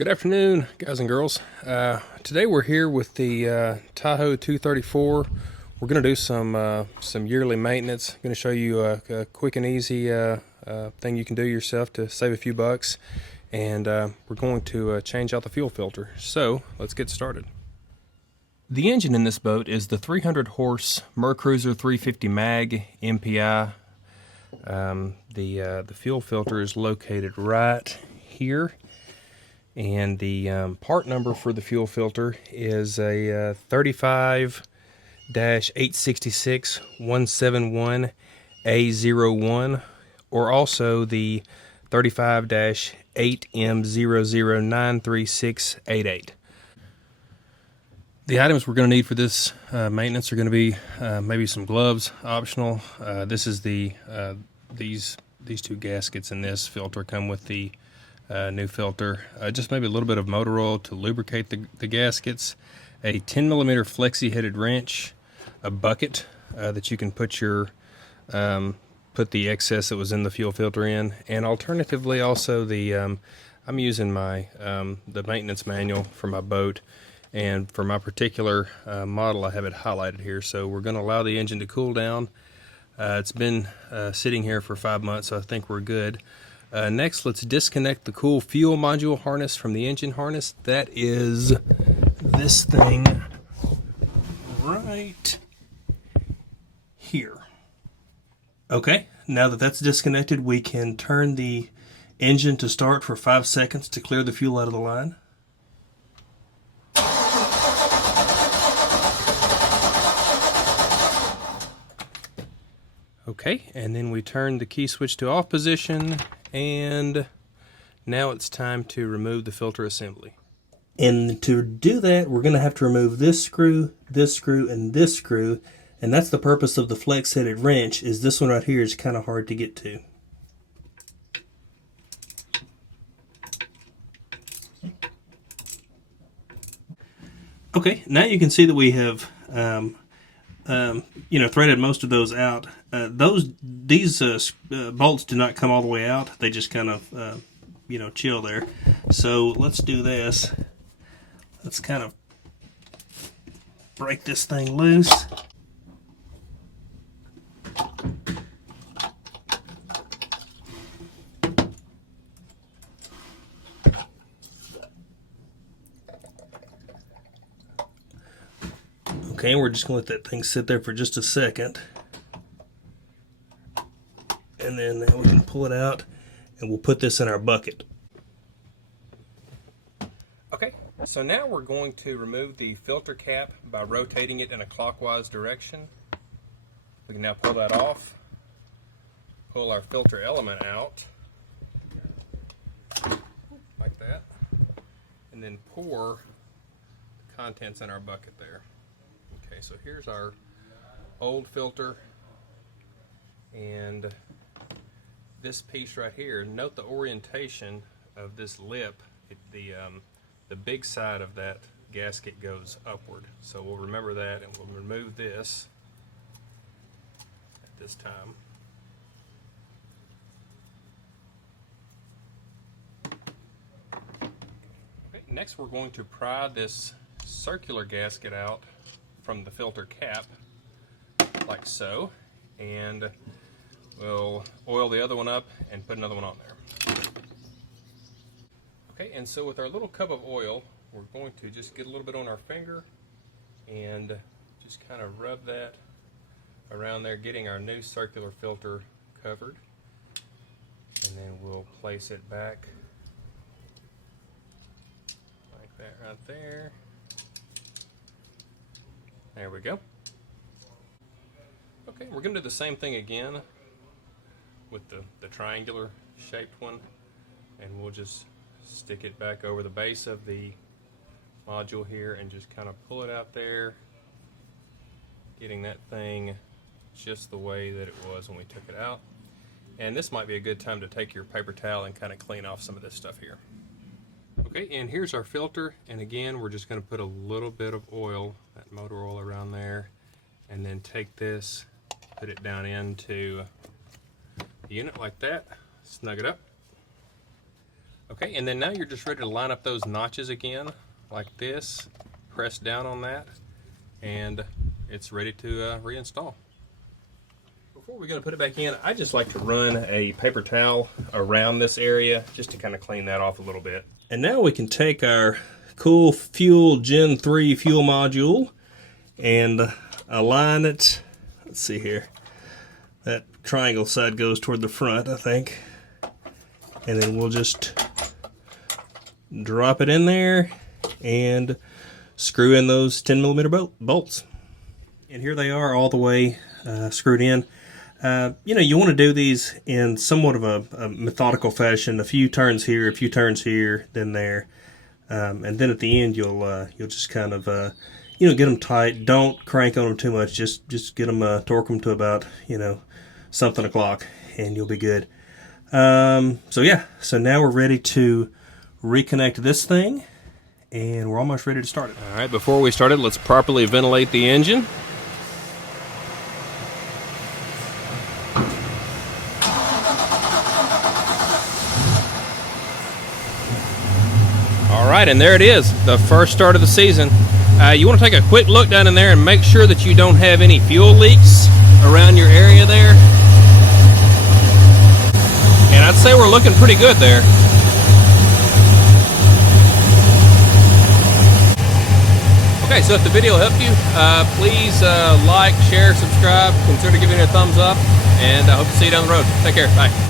Good afternoon, guys and girls. Today we're here with the Tahoe 234. We're going to do some yearly maintenance. I'm going to show you a quick and easy thing you can do yourself to save a few bucks. And we're going to change out the fuel filter. So let's get started. The engine in this boat is the 300 horse Mercruiser 350 MAG MPI. The fuel filter is located right here. And the part number for the fuel filter is a 35-866-171A01, or also the 35-8M00093688. The items we're going to need for this maintenance are going to be maybe some gloves, optional. This is the these two gaskets in this filter come with the new filter. Just maybe a little bit of motor oil to lubricate the gaskets, a 10mm flexi headed wrench, a bucket that you can put your put the excess that was in the fuel filter in, and alternatively also the I'm using my the maintenance manual for my boat, and for my particular model I have it highlighted here. So we're going to allow the engine to cool down. It's been sitting here for 5 months, so I think we're good. Next, let's disconnect the cool fuel module harness from the engine harness. That is this thing right here. Okay, now that that's disconnected, we can turn the engine to start for 5 seconds to clear the fuel out of the line. Okay, and then we turn the key switch to off position, and now it's time to remove the filter assembly. And to do that, we're going to have to remove this screw, and this screw, and that's the purpose of the flex-headed wrench, is this one right here is kind of hard to get to. Okay, now you can see that we have threaded most of those out. These bolts do not come all the way out. They just kind of, chill there. So let's do this. Let's kind of break this thing loose. Okay, we're just going to let that thing sit there for just a second. And then we can pull it out and we'll put this in our bucket. Okay, so now we're going to remove the filter cap by rotating it in a clockwise direction. We can now pull that off, pull our filter element out, like that, and then pour the contents in our bucket there. Okay, so here's our old filter, and this piece right here, note the orientation of this lip. The big side of that gasket goes upward, so we'll remember that, and we'll remove this at this time. Okay, next we're going to pry this circular gasket out from the filter cap, like so, and we'll oil the other one up and put another one on there. Okay, and so with our little cup of oil, we're going to just get a little bit on our finger and just kind of rub that around there, getting our new circular filter covered. And then we'll place it back like that right there. There we go. Okay, we're going to do the same thing again with the triangular shaped one, and we'll just stick it back over the base of the module here and just kind of pull it out there, getting that thing just the way that it was when we took it out. And this might be a good time to take your paper towel and kind of clean off some of this stuff here. Okay, and here's our filter, and again we're just going to put a little bit of oil, that motor oil, around there, and then take this, put it down into the unit like that, snug it up. Okay, and then now you're just ready to line up those notches again, like this. Press down on that, and it's ready to reinstall. Before we go to put it back in, I just like to run a paper towel around this area just to kind of clean that off a little bit. And now we can take our Cool Fuel Gen 3 fuel module and align it. Let's see here. That triangle side goes toward the front, I think. And then we'll just drop it in there and screw in those 10mm bolts. And here they are all the way screwed in. You know, you want to do these in somewhat of a methodical fashion. A few turns here, a few turns here, then there. And then at the end, you'll just kind of, you know, get them tight. Don't crank on them too much. Just get them, torque them to about, you know, something o'clock, and you'll be good. So yeah, so now we're ready to reconnect this thing, and we're almost ready to start it. All right, before we start it, let's properly ventilate the engine. All right, and there it is, the first start of the season. You want to take a quick look down in there and make sure that you don't have any fuel leaks around your area there. And I'd say we're looking pretty good there. Okay, so if the video helped you, please like, share, subscribe, consider giving it a thumbs up, and I hope to see you down the road. Take care. Bye.